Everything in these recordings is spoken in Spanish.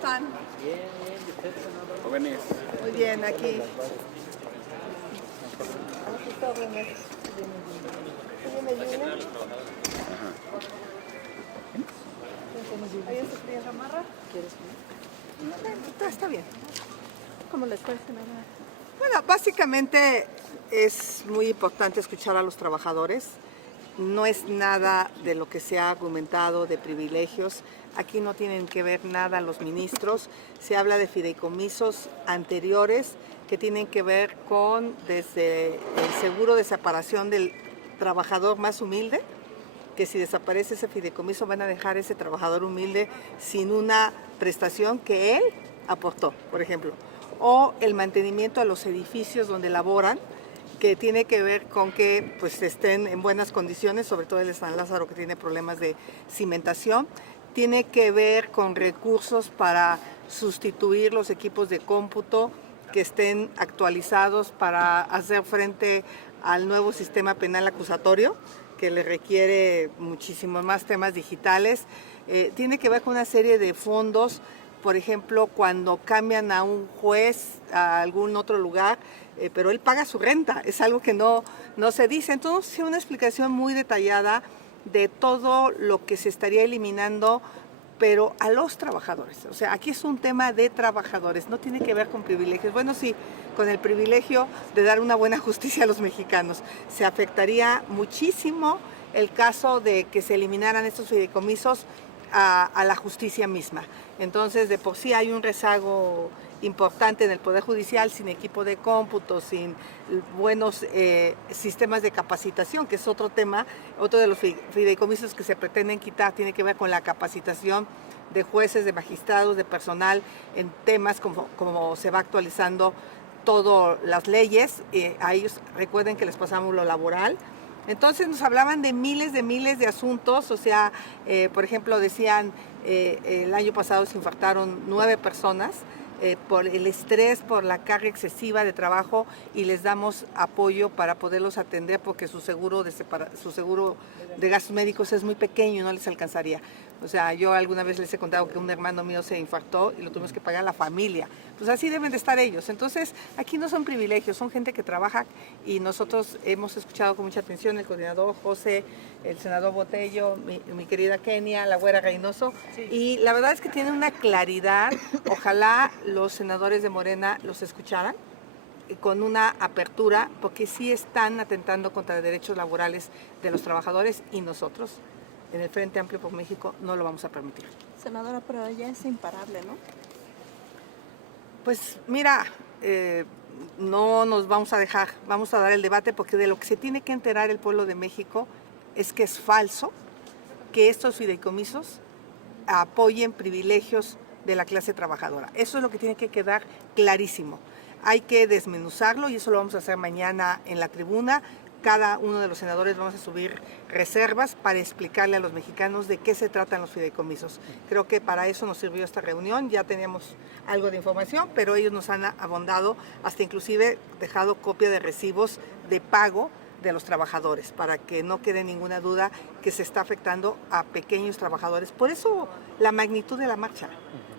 están? Bien, bien, ¿y usted, senador? Jóvenes. Muy bien, aquí. ¿Ahí se fría la marra? ¿Quieres una? Está bien. ¿Cómo les fue, senadora? Bueno, básicamente es muy importante escuchar a los trabajadores. No es nada de lo que se ha argumentado de privilegios. Aquí no tienen que ver nada los ministros. Se habla de fideicomisos anteriores que tienen que ver con desde el seguro de separación del trabajador más humilde, que si desaparece ese fideicomiso van a dejar a ese trabajador humilde sin una prestación que él aportó, por ejemplo. O el mantenimiento a los edificios donde laboran, que tiene que ver con que pues, estén en buenas condiciones, sobre todo el de San Lázaro que tiene problemas de cimentación. Tiene que ver con recursos para sustituir los equipos de cómputo que estén actualizados para hacer frente al nuevo sistema penal acusatorio, que le requiere muchísimos más temas digitales. Tiene que ver con una serie de fondos, por ejemplo, cuando cambian a un juez a algún otro lugar, pero él paga su renta, es algo que no se dice. Entonces, una explicación muy detallada de todo lo que se estaría eliminando, pero a los trabajadores. O sea, aquí es un tema de trabajadores, no tiene que ver con privilegios. Bueno, sí, con el privilegio de dar una buena justicia a los mexicanos. Se afectaría muchísimo el caso de que se eliminaran estos fideicomisos a la justicia misma. Entonces, de por sí hay un rezago importante en el Poder Judicial, sin equipo de cómputo, sin buenos sistemas de capacitación, que es otro tema, otro de los fideicomisos que se pretenden quitar, tiene que ver con la capacitación de jueces, de magistrados, de personal, en temas como se va actualizando todas las leyes. A ellos recuerden que les pasamos lo laboral. Entonces nos hablaban de miles de asuntos, o sea, por ejemplo decían, el año pasado se infartaron 9 personas, por el estrés, por la carga excesiva de trabajo, y les damos apoyo para poderlos atender porque su seguro de gastos médicos es muy pequeño y no les alcanzaría. O sea, yo alguna vez les he contado que un hermano mío se infartó y lo tuvimos que pagar la familia. Pues así deben de estar ellos. Entonces, aquí no son privilegios, son gente que trabaja, y nosotros hemos escuchado con mucha atención el coordinador José, el senador Botello, mi querida Kenia, la güera Reynoso, sí. Y la verdad es que tienen una claridad. Ojalá los senadores de Morena los escucharan con una apertura, porque sí están atentando contra derechos laborales de los trabajadores, y nosotros en el Frente Amplio por México no lo vamos a permitir. Senadora, pero ella es imparable, ¿no? Pues mira, no nos vamos a dejar, vamos a dar el debate, porque de lo que se tiene que enterar el pueblo de México es que es falso que estos fideicomisos apoyen privilegios de la clase trabajadora. Eso es lo que tiene que quedar clarísimo. Hay que desmenuzarlo, y eso lo vamos a hacer mañana en la tribuna. Cada uno de los senadores vamos a subir reservas para explicarle a los mexicanos de qué se tratan los fideicomisos. Creo que para eso nos sirvió esta reunión, ya teníamos algo de información, pero ellos nos han abondado, hasta inclusive dejado copia de recibos de pago de los trabajadores, para que no quede ninguna duda que se está afectando a pequeños trabajadores. Por eso la magnitud de la marcha.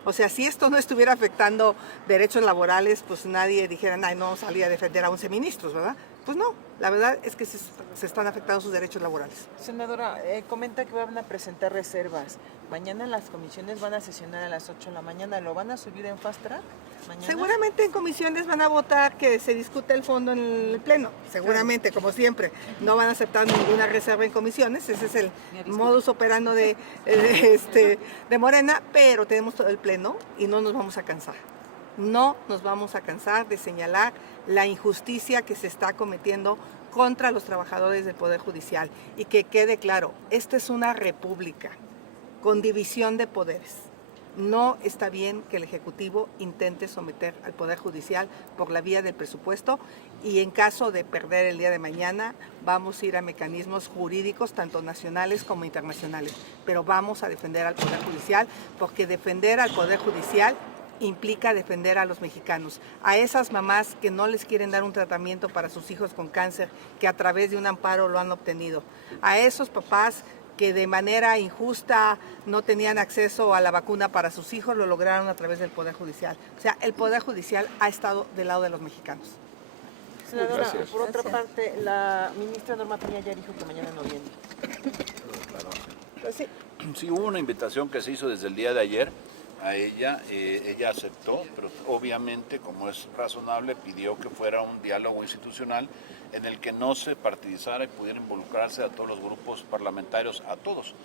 O sea, si esto no estuviera afectando derechos laborales, pues nadie dijera, ay, no salía a defender a 11 ministros, ¿verdad? Pues no, la verdad es que se están afectando sus derechos laborales. Senadora, comenta que van a presentar reservas. Mañana las comisiones van a sesionar a las 8 de la mañana. ¿Lo van a subir en fast track mañana? Seguramente en comisiones van a votar que se discute el fondo en el pleno. Seguramente, como siempre. No van a aceptar ninguna reserva en comisiones. Ese es el modus operandi de Morena, pero tenemos todo el pleno y no nos vamos a cansar. No nos vamos a cansar de señalar la injusticia que se está cometiendo contra los trabajadores del Poder Judicial. Y que quede claro, esta es una república con división de poderes. No está bien que el Ejecutivo intente someter al Poder Judicial por la vía del presupuesto, y en caso de perder el día de mañana vamos a ir a mecanismos jurídicos tanto nacionales como internacionales. Pero vamos a defender al Poder Judicial, porque defender al Poder Judicial implica defender a los mexicanos, a esas mamás que no les quieren dar un tratamiento para sus hijos con cáncer, que a través de un amparo lo han obtenido, a esos papás que de manera injusta no tenían acceso a la vacuna para sus hijos, lo lograron a través del Poder Judicial. O sea, el Poder Judicial ha estado del lado de los mexicanos. Senadora, Gracias. por otra parte, la ministra Norma Piña ya dijo que mañana no viene. Pues sí. Sí, hubo una invitación que se hizo desde el día de ayer a ella, ella aceptó, pero obviamente, como es razonable, pidió que fuera un diálogo institucional en el que no se partidizara y pudiera involucrarse a todos los grupos parlamentarios, a todos.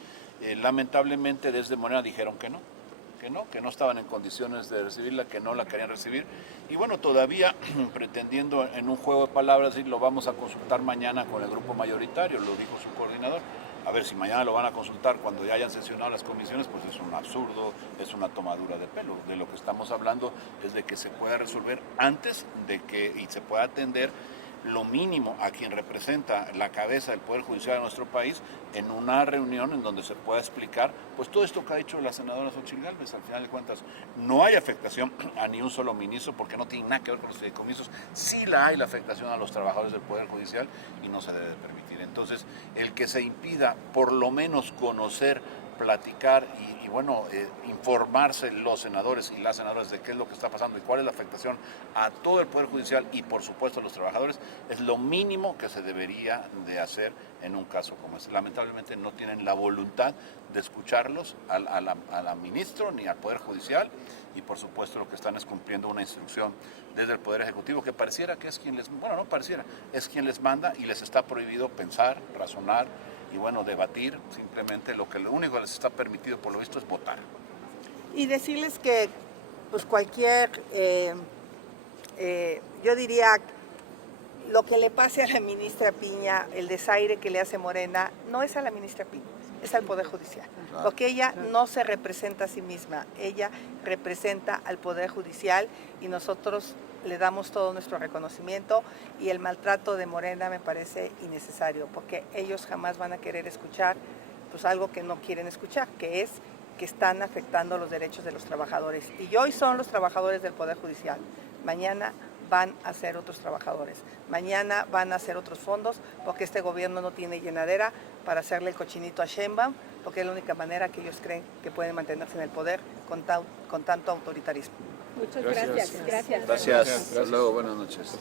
Lamentablemente desde Morena dijeron que no estaban en condiciones de recibirla, que no la querían recibir. Y bueno, todavía pretendiendo en un juego de palabras, y lo vamos a consultar mañana con el grupo mayoritario, lo dijo su coordinador. A ver, si mañana lo van a consultar cuando ya hayan sesionado las comisiones, pues es un absurdo, es una tomadura de pelo. De lo que estamos hablando es de que se pueda resolver antes de que, y se pueda atender lo mínimo a quien representa la cabeza del Poder Judicial de nuestro país en una reunión en donde se pueda explicar pues todo esto que ha dicho la senadora Xochitl Gálvez. Al final de cuentas no hay afectación a ni un solo ministro porque no tiene nada que ver con los fideicomisos. Sí la hay la afectación a los trabajadores del Poder Judicial y no se debe de permitir. Entonces, el que se impida por lo menos conocer, platicar y bueno, informarse los senadores y las senadoras de qué es lo que está pasando y cuál es la afectación a todo el Poder Judicial y por supuesto a los trabajadores, es lo mínimo que se debería de hacer en un caso como este. Lamentablemente no tienen la voluntad de escucharlos a la ministra ni al Poder Judicial y por supuesto lo que están es cumpliendo una instrucción desde el Poder Ejecutivo que pareciera que es quien les, bueno, no pareciera, es quien les manda y les está prohibido pensar, razonar y bueno, debatir. Simplemente lo único que les está permitido por lo visto es votar. Y decirles que pues cualquier, yo diría, lo que le pase a la ministra Piña, el desaire que le hace Morena, no es a la ministra Piña, es al Poder Judicial. Porque ella no se representa a sí misma, ella representa al Poder Judicial y nosotros le damos todo nuestro reconocimiento y el maltrato de Morena me parece innecesario porque ellos jamás van a querer escuchar pues algo que no quieren escuchar, que es que están afectando los derechos de los trabajadores. Y hoy son los trabajadores del Poder Judicial, mañana van a ser otros trabajadores, mañana van a ser otros fondos porque este gobierno no tiene llenadera para hacerle el cochinito a Sheinbaum porque es la única manera que ellos creen que pueden mantenerse en el poder con tanto autoritarismo. Muchas gracias. Gracias. Hasta luego, buenas noches.